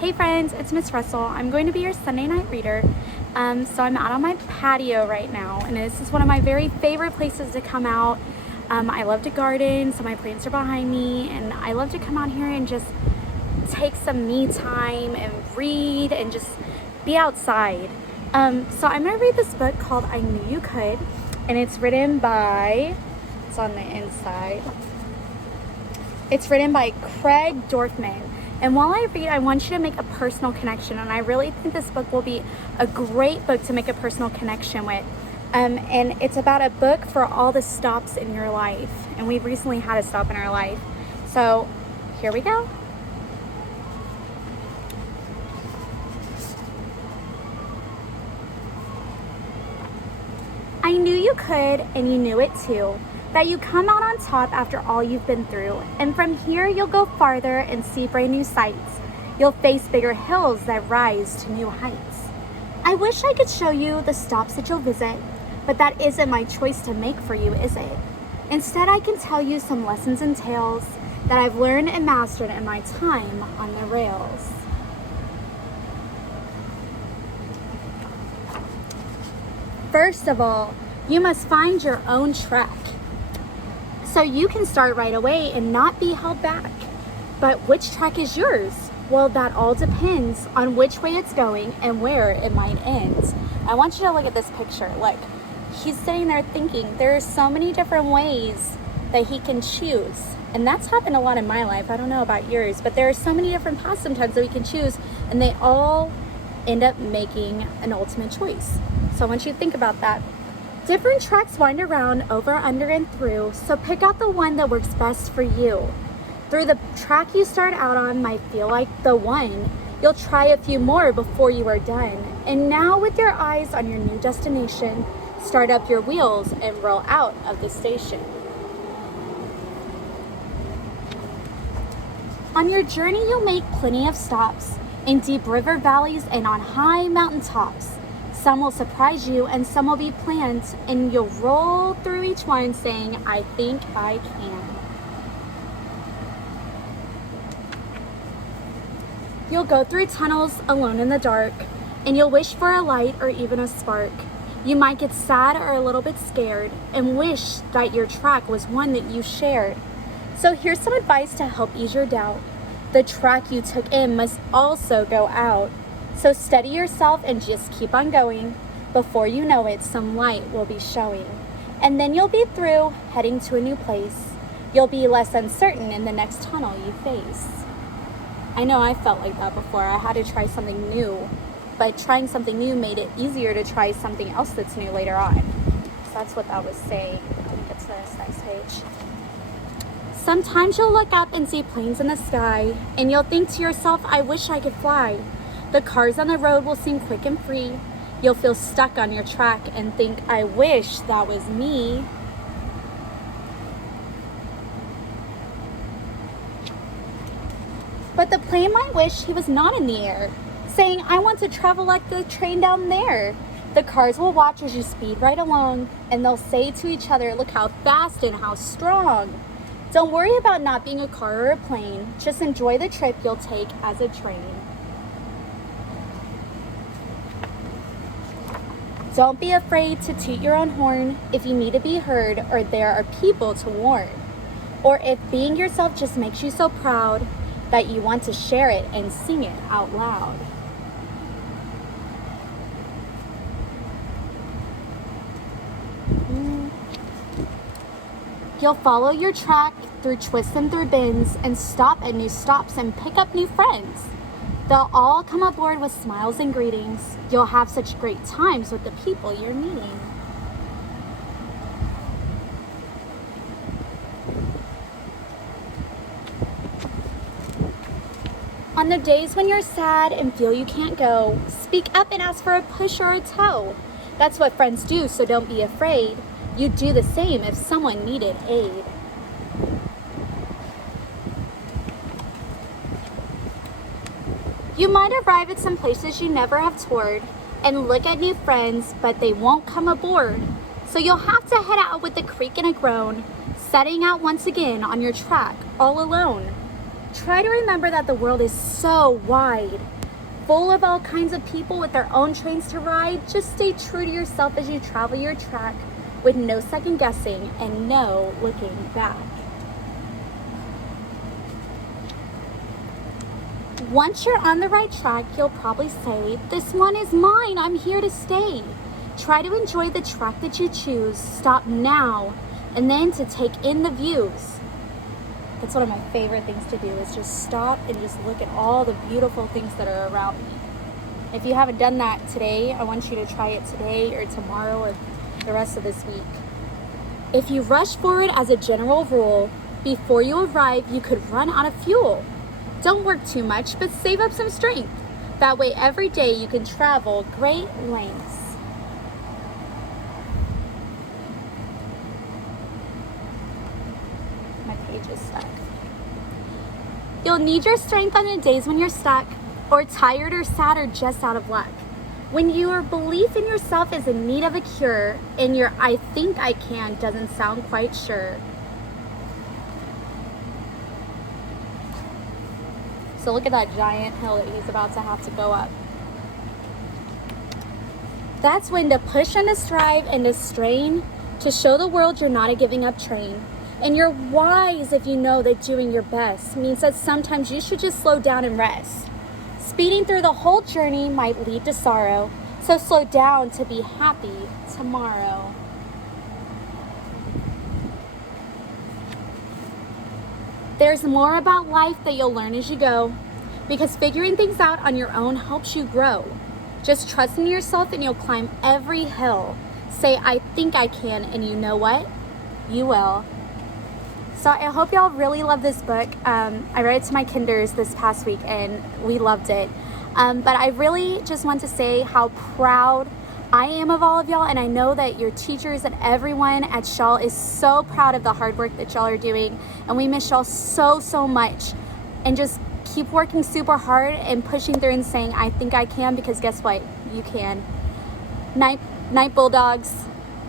Hey friends, it's Miss Russell. I'm going to be your Sunday night reader. So I'm out on my patio right now, and this is one of my very favorite places to come out. I love to garden, so my plants are behind me, and I love to come out here and just take some me time and read and just be outside. So I'm going to read this book called I Knew You Could, and it's written by, it's on the inside, it's written by Craig Dorfman. And while I read, I want you to make a personal connection, and I really think this book will be a great book to make a personal connection with. And it's about a book for all the stops in your life, and we've recently had a stop in our life. So here we go. I knew you could, and you knew it too, that you come out on top after all you've been through, and from here you'll go farther and see brand new sights. You'll face bigger hills that rise to new heights. I wish I could show you the stops that you'll visit, but that isn't my choice to make for you, is it? Instead, I can tell you some lessons and tales that I've learned and mastered in my time on the rails. First of all, you must find your own track, so you can start right away and not be held back. But which track is yours? Well, that all depends on which way it's going and where it might end. I want you to look at this picture. Look, he's sitting there thinking there are so many different ways that he can choose. And that's happened a lot in my life. I don't know about yours, but there are so many different paths sometimes that we can choose, and they all end up making an ultimate choice. So I want you to think about that. Different tracks wind around, over, under, and through, so pick out the one that works best for you. Through the track you start out on might feel like the one. You'll try a few more before you are done. And now with your eyes on your new destination, start up your wheels and roll out of the station. On your journey, you'll make plenty of stops in deep river valleys and on high mountain tops. Some will surprise you and some will be planned, and you'll roll through each one saying, I think I can. You'll go through tunnels alone in the dark, and you'll wish for a light or even a spark. You might get sad or a little bit scared and wish that your track was one that you shared. So here's some advice to help ease your doubt. The track you took in must also go out. So steady yourself and just keep on going. Before you know it, some light will be showing. And then you'll be through, heading to a new place. You'll be less uncertain in the next tunnel you face. I know I felt like that before. I had to try something new, but trying something new made it easier to try something else that's new later on. So that's what that was saying. Let me get to this next page. Sometimes you'll look up and see planes in the sky, and you'll think to yourself, I wish I could fly. The cars on the road will seem quick and free. You'll feel stuck on your track and think, I wish that was me. But the plane might wish he was not in the air, saying, I want to travel like the train down there. The cars will watch as you speed right along, and they'll say to each other, look how fast and how strong. Don't worry about not being a car or a plane. Just enjoy the trip you'll take as a train. Don't be afraid to toot your own horn if you need to be heard or there are people to warn. Or if being yourself just makes you so proud that you want to share it and sing it out loud. You'll follow your track through twists and through bends and stop at new stops and pick up new friends. They'll all come aboard with smiles and greetings. You'll have such great times with the people you're meeting. On the days when you're sad and feel you can't go, speak up and ask for a push or a tow. That's what friends do, so don't be afraid. You'd do the same if someone needed aid. You might arrive at some places you never have toured and look at new friends, but they won't come aboard. So you'll have to head out with a creak and a groan, setting out once again on your track all alone. Try to remember that the world is so wide, full of all kinds of people with their own trains to ride. Just stay true to yourself as you travel your track with no second guessing and no looking back. Once you're on the right track, you'll probably say, "This one is mine, I'm here to stay." Try to enjoy the track that you choose. Stop now and then to take in the views. That's one of my favorite things to do, is just stop and just look at all the beautiful things that are around me. If you haven't done that today, I want you to try it today or tomorrow or the rest of this week. If you rush forward as a general rule, before you arrive, you could run out of fuel. Don't work too much, but save up some strength. That way, every day you can travel great lengths. My page is stuck. You'll need your strength on the days when you're stuck, or tired or sad or just out of luck. When your belief in yourself is in need of a cure, and your "I think I can" doesn't sound quite sure. So look at that giant hill that he's about to have to go up. That's when to push and to strive and to strain, to show the world you're not a giving up train. And you're wise if you know that doing your best means that sometimes you should just slow down and rest. Speeding through the whole journey might lead to sorrow, so slow down to be happy tomorrow. There's more about life that you'll learn as you go, because figuring things out on your own helps you grow. Just trust in yourself and you'll climb every hill. Say, "I think I can," and you know what? You will. So I hope y'all really love this book. I read it to my kinders this past week and we loved it. But I really just want to say how proud I am of all of y'all, and I know that your teachers and everyone at Shaw is so proud of the hard work that y'all are doing, and we miss y'all so, so much. And just keep working super hard and pushing through and saying, "I think I can," because guess what? You can. Night, Bulldogs.